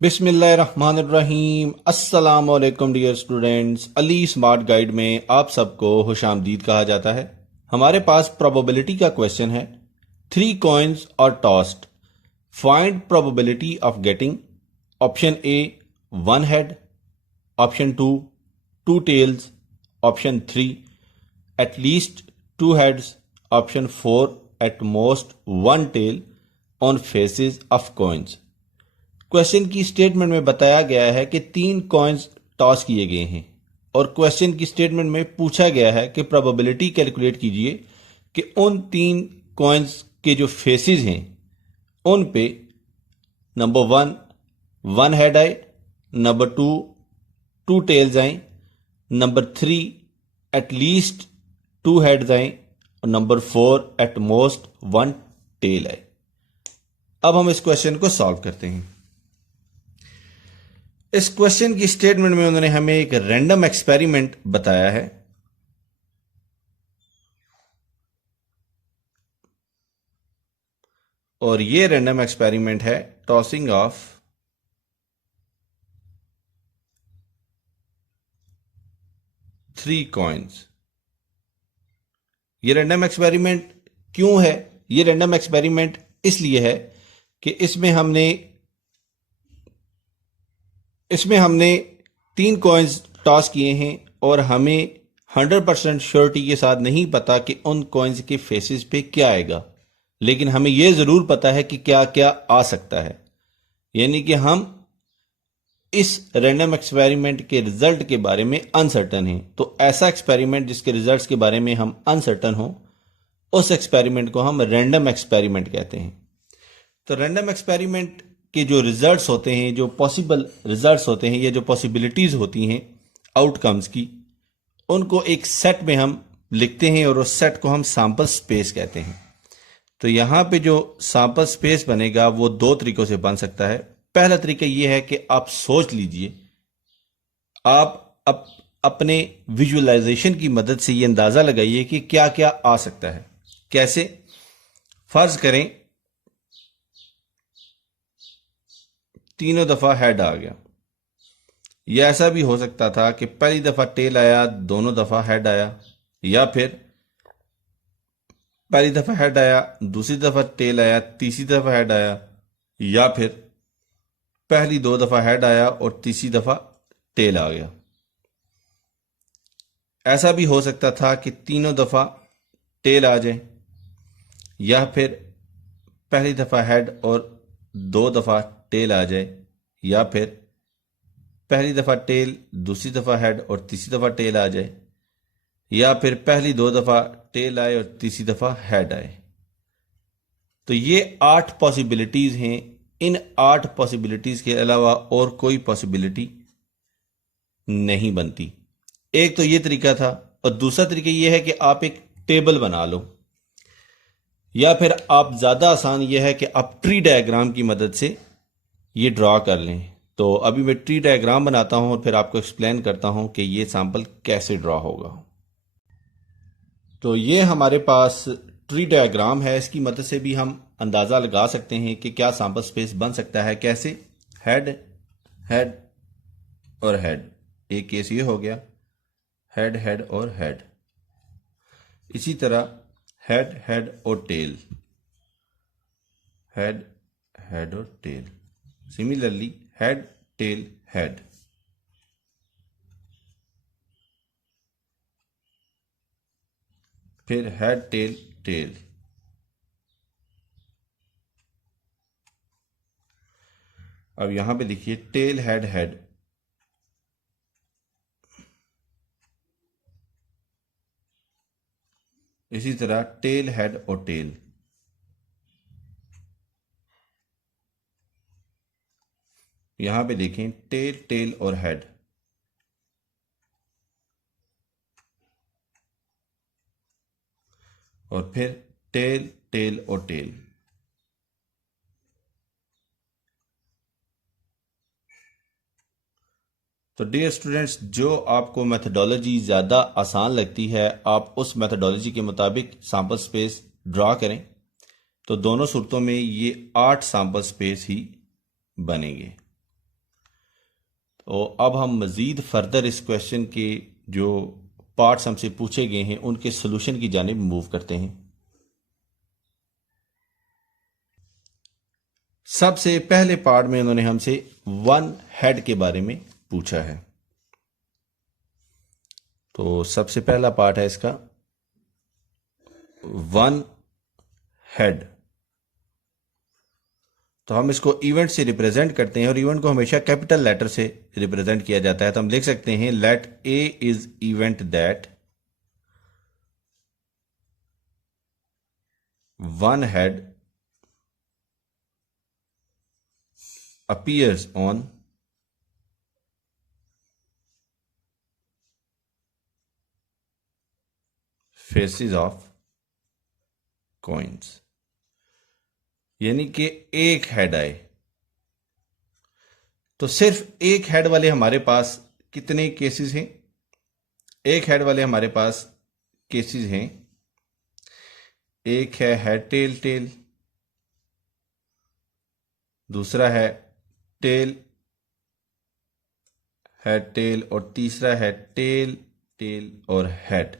बिस्मिल्लाहिर्रहमानिर्रहीम। अस्सलाम वालेकुम dear students. Ali smart guide में आप सबको खुशामदीद कहा जाता है। हमारे पास प्रोबेबिलिटी का क्वेश्चन है। 3 कॉइन्स और tossed, find probability of getting. Option A 1 head, option 2 2 tails, option 3 at least 2 heads, option 4 at most 1 tail on faces of coins. Question की स्टेटमेंट में बताया गया है कि 3 कॉइन्स टॉस किए गए हैं और क्वेश्चन की स्टेटमेंट में पूछा गया है कि प्रोबेबिलिटी कैलकुलेट कीजिए कि उन 3 कॉइन्स के जो फेसेस हैं उन पे नंबर 1 हेड आए, नंबर 2 टेल्स आए, नंबर 3 एटलीस्ट 2 हेड्स आए और नंबर 4 एट मोस्ट 1 टेल आए। अब हम इस क्वेश्चन को सॉल्व करते हैं। इस क्वेश्चन की स्टेटमेंट में उन्होंने हमें एक रैंडम एक्सपेरिमेंट बताया है। और ये रैंडम एक्सपेरिमेंट है टॉसिंग ऑफ 3 कॉइन्स। ये रैंडम एक्सपेरिमेंट क्यों है? ये रैंडम एक्सपेरिमेंट इसलिए है कि इसमें हमने 3 कॉइन्स टॉस किए हैं और हमें 100% श्योरिटी के साथ नहीं पता कि उन कॉइन्स के फेसेस पे क्या आएगा, लेकिन हमें यह जरूर पता है कि क्या क्या आ सकता है। यानी कि हम इस रैंडम एक्सपेरिमेंट के रिजल्ट के बारे में अनसर्टन हैं। तो ऐसा एक्सपेरिमेंट जिसके रिजल्ट्स के बारे में हम अनसर्टन हो, उस एक्सपेरिमेंट को हम रैंडम एक्सपेरिमेंट कहते हैं। तो रैंडम एक्सपेरिमेंट के जो रिजल्ट्स होते हैं, जो पॉसिबल रिजल्ट्स होते हैं या जो पॉसिबिलिटीज होती हैं आउटकम्स की, उनको एक सेट में हम लिखते हैं और उस सेट को हम सैंपल स्पेस कहते हैं। तो यहां पे जो सैंपल स्पेस बनेगा वो 2 तरीकों से बन सकता है। पहला तरीका यह है कि आप सोच लीजिए, आप अपने विजुअलाइजेशन की मदद से ये अंदाजा लगाइए कि क्या क्या आ सकता है। कैसे? फर्ज करें तीनों दफा हेड आ गया। यह ऐसा भी हो सकता था कि पहली दफा टेल आया, दोनों दफा हेड आया, या फिर पहली दफा हेड आया, दूसरी दफा टेल आया, तीसरी दफा हेड आया, या फिर पहली 2 दफा हेड आया और तीसरी दफा टेल आ गया। ऐसा भी हो सकता था कि तीनों दफा टेल आ जाए, या फिर पहली दफा हेड और 2 दफा टेल आ जाए, या फिर पहली दफा टेल, दूसरी दफा हेड और तीसरी दफा टेल आ जाए, या फिर पहली 2 दफा टेल आए और तीसरी दफा हेड आए। तो ये 8 पॉसिबिलिटीज हैं। इन 8 पॉसिबिलिटीज के अलावा और कोई पॉसिबिलिटी नहीं बनती। एक तो ये तरीका था, और दूसरा तरीका ये है कि आप एक टेबल बना लो, या फिर आप ज्यादा आसान यह है कि आप ट्री डायग्राम की मदद से ये ड्रॉ कर लें। तो अभी मैं ट्री डायग्राम बनाता हूं और फिर आपको एक्सप्लेन करता हूं कि ये सैंपल कैसे ड्रॉ होगा। तो ये हमारे पास ट्री डायग्राम है। इसकी मदद से भी हम अंदाज़ा लगा सकते हैं कि क्या सैंपल स्पेस बन सकता है। कैसे? हेड, हेड और हेड। एक केस ये हो गया, हेड, हेड और हेड। इसी तरह हेड, हेड और टेल, हेड, हेड और tail. Similarly head, tail, head. फिर हेड, टेल, टेल। अब यहां पे देखिए टेल, हेड, हेड। इसी तरह टेल, हेड और टेल। यहां पे देखें टेल, टेल और हेड। और फिर टेल, टेल और टेल। तो डियर स्टूडेंट्स, जो आपको मेथडोलॉजी ज़्यादा आसान लगती है, आप उस मेथडोलॉजी के मुताबिक सैंपल स्पेस ड्रा करें। तो दोनों सूरतों में ये 8 सैंपल स्पेस ही बनेंगे। और अब हम मज़ीद फर्दर इस क्वेश्चन के जो पार्ट्स हमसे पूछे गए हैं उनके सोल्यूशन की जानिब मूव करते हैं। सबसे पहले पार्ट में उन्होंने हमसे वन हेड के बारे में पूछा है। तो सबसे पहला पार्ट है इसका वन हेड। तो हम इसको इवेंट से रिप्रेजेंट करते हैं और इवेंट को हमेशा कैपिटल लेटर से रिप्रेजेंट किया जाता है। तो हम लिख सकते हैं let A is event that one head appears on faces of coins, यानी कि एक हेड आए। तो सिर्फ एक हेड वाले हमारे पास कितने केसेस हैं? एक हेड वाले हमारे पास केसेस हैं, एक है हेड टेल टेल, दूसरा है टेल हेड टेल और तीसरा है टेल टेल और हेड।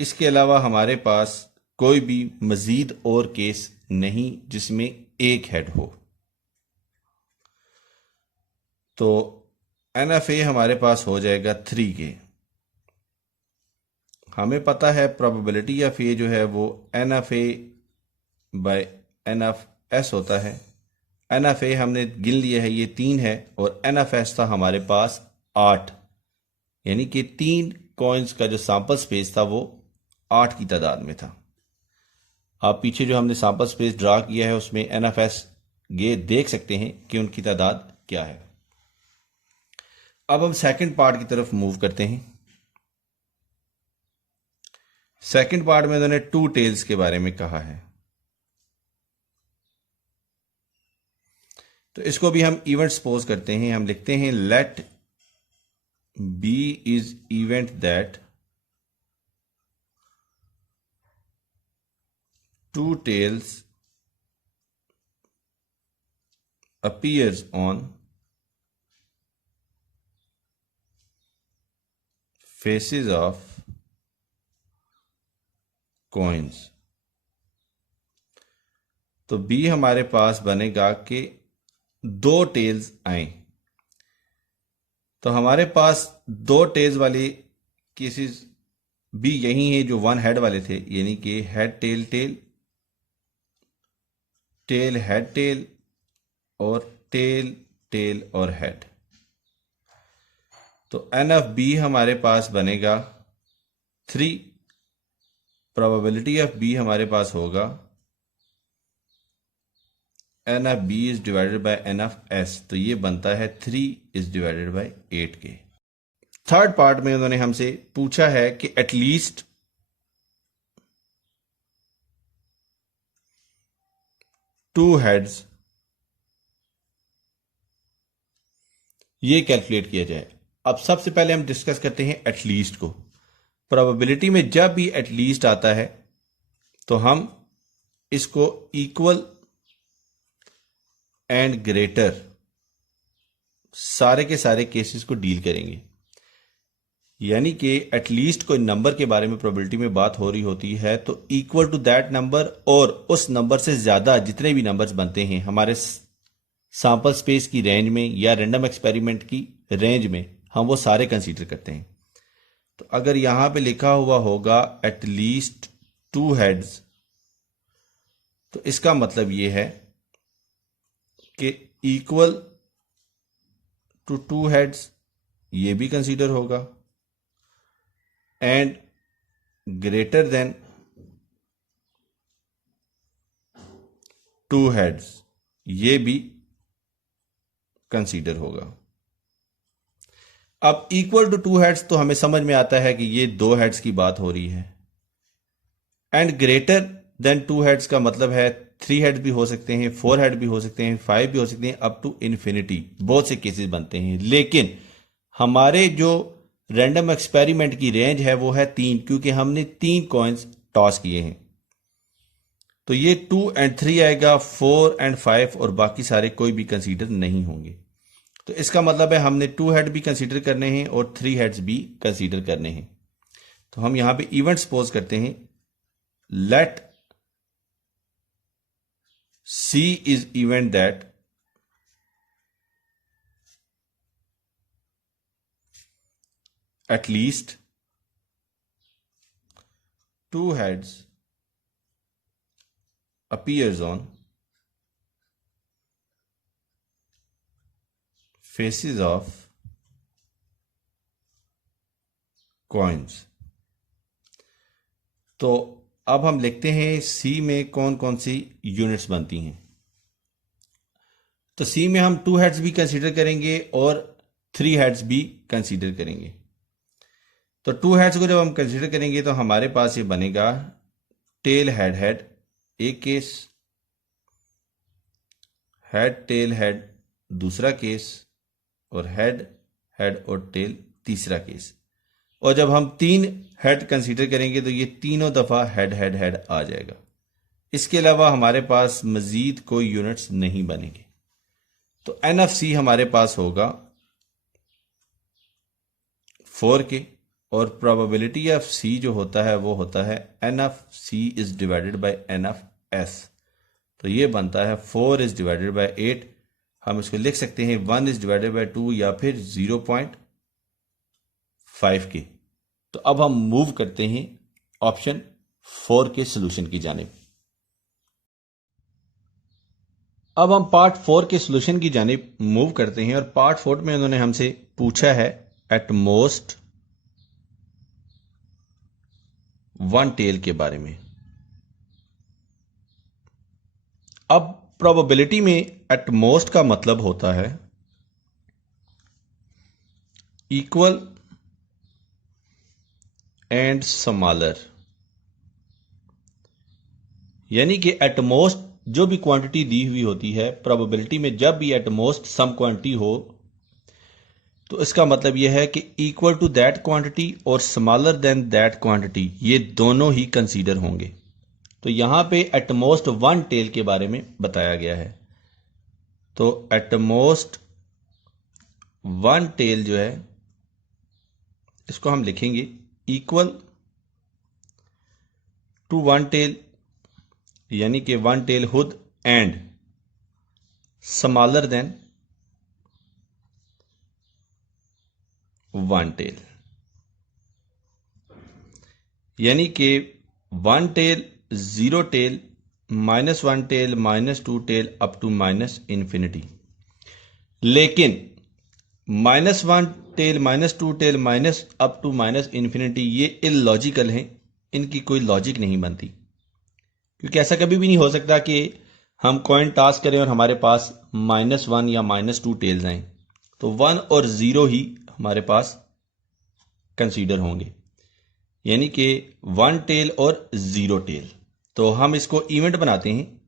इसके अलावा हमारे पास कोई भी मजीद और केस नहीं जिसमें एक हेड हो। तो NFA हमारे पास हो जाएगा 3 के। हमें पता है प्रोबेबिलिटी ऑफ ए जो है वो NFA बाय NFS होता है। NFA हमने गिन लिया है, ये 3 है और NFS था हमारे पास 8, यानी कि 3 कॉइन्स का जो सैंपल स्पेस था वो 8 की तादाद में था। आप पीछे जो हमने सैंपल स्पेस ड्रा किया है उसमें NFS ये देख सकते हैं कि उनकी तादाद क्या है। अब हम सेकंड पार्ट की तरफ मूव करते हैं। सेकंड पार्ट में उन्होंने 2 टेल्स के बारे में कहा है। तो इसको भी हम इवेंट सपोज करते हैं। हम लिखते हैं let B is event that 2 tails appears on faces of coins। तो बी हमारे पास बनेगा कि 2 टेल्स आए। तो हमारे पास 2 टेल्स वाले केसेस भी यही हैं जो 1 हेड वाले थे, यानी कि head tail tail, tail head tail और टेल टेल और हेड। तो NFB हमारे पास बनेगा 3। प्रोबेबिलिटी ऑफ बी हमारे पास होगा NFB is divided bye NFS। तो ये बनता है 3 इज डिवाइडेड बाय 8 के। थर्ड पार्ट में उन्होंने हमसे पूछा है कि एटलीस्ट 2 हेड्स ये कैलकुलेट किया जाए। अब सबसे पहले हम डिस्कस करते हैं एटलीस्ट को। प्रोबेबिलिटी में जब भी एटलीस्ट आता है तो हम इसको इक्वल एंड ग्रेटर सारे के सारे केसेस को डील करेंगे। यानी कि एटलीस्ट कोई नंबर के बारे में प्रोबेबिलिटी में बात हो रही होती है तो इक्वल टू दैट नंबर और उस नंबर से ज्यादा जितने भी नंबर्स बनते हैं हमारे सैंपल स्पेस की रेंज में या रैंडम एक्सपेरिमेंट की रेंज में, हम वो सारे कंसीडर करते हैं। तो अगर यहां पे लिखा हुआ होगा एटलीस्ट 2 हेड्स, तो इसका मतलब ये है कि इक्वल टू 2 हेड्स ये भी कंसीडर होगा एंड ग्रेटर देन 2 हेड्स ये भी कंसीडर होगा। अब इक्वल टू 2 हेड्स तो हमें समझ में आता है कि ये 2 हेड्स की बात हो रही है एंड ग्रेटर देन 2 हेड्स का मतलब है 3 हेड भी हो सकते हैं, 4 हेड भी हो सकते हैं, 5 भी हो सकते हैं, अप टू इन्फिनिटी बहुत से केसेस बनते हैं। लेकिन हमारे जो रैंडम एक्सपेरिमेंट की रेंज है वो है 3, क्योंकि हमने 3 कॉइन्स टॉस किए हैं। तो ये 2 एंड 3 आएगा, 4 एंड 5 और बाकी सारे कोई भी कंसीडर नहीं होंगे। तो इसका मतलब है हमने 2 हेड भी कंसीडर करने हैं और 3 हेड्स भी कंसीडर करने हैं। तो हम यहां पे इवेंट सपोज करते हैं, late C is event that at least 2 heads appears on faces of coins। तो अब हम लिखते हैं सी में कौन कौन सी यूनिट्स बनती हैं। तो सी में हम 2 हेड्स भी कंसीडर करेंगे और 3 हेड्स भी कंसीडर करेंगे। तो 2 हेड्स को जब हम कंसीडर करेंगे तो हमारे पास ये बनेगा टेल हेड हेड एक केस, हेड टेल हेड दूसरा केस, और हेड हेड और टेल तीसरा केस। और जब हम 3 हेड कंसीडर करेंगे तो ये तीनों दफा हेड हेड हेड आ जाएगा। इसके अलावा हमारे पास मजीद कोई यूनिट्स नहीं बनेंगे। तो एन ऑफ सी हमारे पास होगा 4 के, और प्रोबेबिलिटी ऑफ सी जो होता है वो होता है N of C is divided by N of S. तो ये बनता है 4 इज डिवाइडेड बाय 8। हम इसको लिख सकते हैं 1 इज डिवाइडेड बाय 2 या फिर 0.5 के। तो अब हम मूव करते हैं ऑप्शन 4 के सॉल्यूशन की जानिब। अब हम पार्ट 4 के सॉल्यूशन की जानिब मूव करते हैं, और पार्ट 4 में उन्होंने हमसे पूछा है एट मोस्ट 1 टेल के बारे में। अब प्रोबेबिलिटी में एट मोस्ट का मतलब होता है इक्वल एंड स्मॉलर, यानी कि एट मोस्ट जो भी क्वांटिटी दी हुई होती है, प्रोबेबिलिटी में जब भी एट मोस्ट सम क्वांटिटी हो तो इसका मतलब यह है कि इक्वल टू दैट क्वांटिटी और स्मॉलर देन दैट क्वांटिटी, ये दोनों ही कंसीडर होंगे। तो यहां पे एट मोस्ट 1 टेल के बारे में बताया गया है। तो एट मोस्ट 1 टेल जो है इसको हम लिखेंगे इक्वल टू 1 टेल, यानी कि 1 टेल हुड एंड स्मॉलर देन 1 टेल, यानी कि 1 tail 0 tail -1 tail -2 tail up to -infinity. लेकिन -1 tail -2 tail minus up to -infinity ये इलॉजिकल हैं, इनकी कोई लॉजिक नहीं बनती। क्योंकि ऐसा कभी भी नहीं हो सकता कि हम कॉइन टास्क करें और हमारे पास -1 या -2 टेल्स आए। तो 1 और 0 ही हमारे पास कंसीडर होंगे, यानी कि 1 टेल और 0 टेल। तो हम इसको इवेंट बनाते हैं,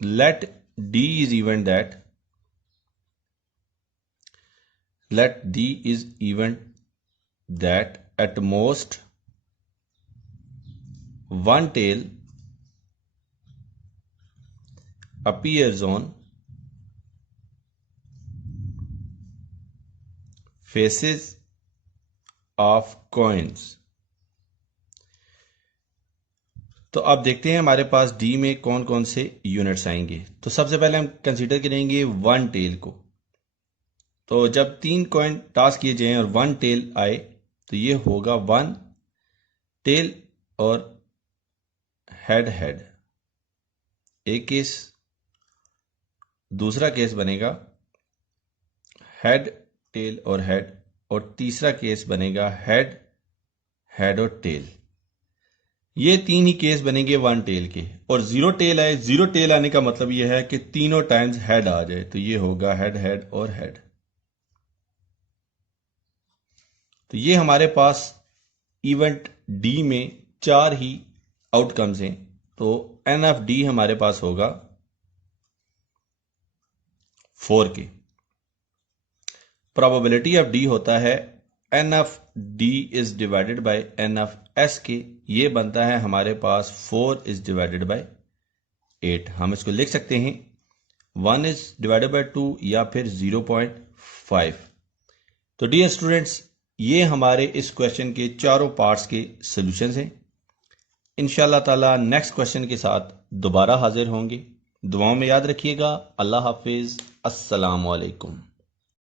let D is event that, let D is event that at most 1 tail appears on faces of coins। तो अब देखते हैं हमारे पास डी में कौन कौन से यूनिट्स आएंगे। तो सबसे पहले हम कंसीडर करेंगे 1 टेल को। तो जब 3 कॉइन टास्क किए जाएं और 1 टेल आए तो ये होगा 1 टेल और हेड हेड एक केस, दूसरा केस बनेगा हेड टेल और हेड, और तीसरा केस बनेगा हेड हेड और टेल। ये 3 ही केस बनेंगे 1 टेल के। और 0 टेल आए, 0 टेल आने का मतलब यह है कि तीनों टाइम्स हेड आ जाए, तो ये होगा हेड हेड और हेड। तो ये हमारे पास इवेंट डी में 4 ही आउटकम्स हैं। तो एन ऑफ डी हमारे पास होगा 4 के। प्रोबेबिलिटी ऑफ डी होता है N of D is divided by N of S के। ये बनता है हमारे पास 4 इज डिवाइडेड बाय 8। हम इसको लिख सकते हैं 1 इज डिवाइडेड बाय 2 या फिर 0.5। तो डियर स्टूडेंट्स, ये हमारे इस क्वेश्चन के चारों पार्ट्स के सॉल्यूशंस हैं। इंशाल्लाह ताला नेक्स्ट क्वेश्चन के साथ दोबारा हाजिर होंगे। दुआओं में याद रखिएगा। अल्लाह हाफिज। अस्सलाम वालेकुम।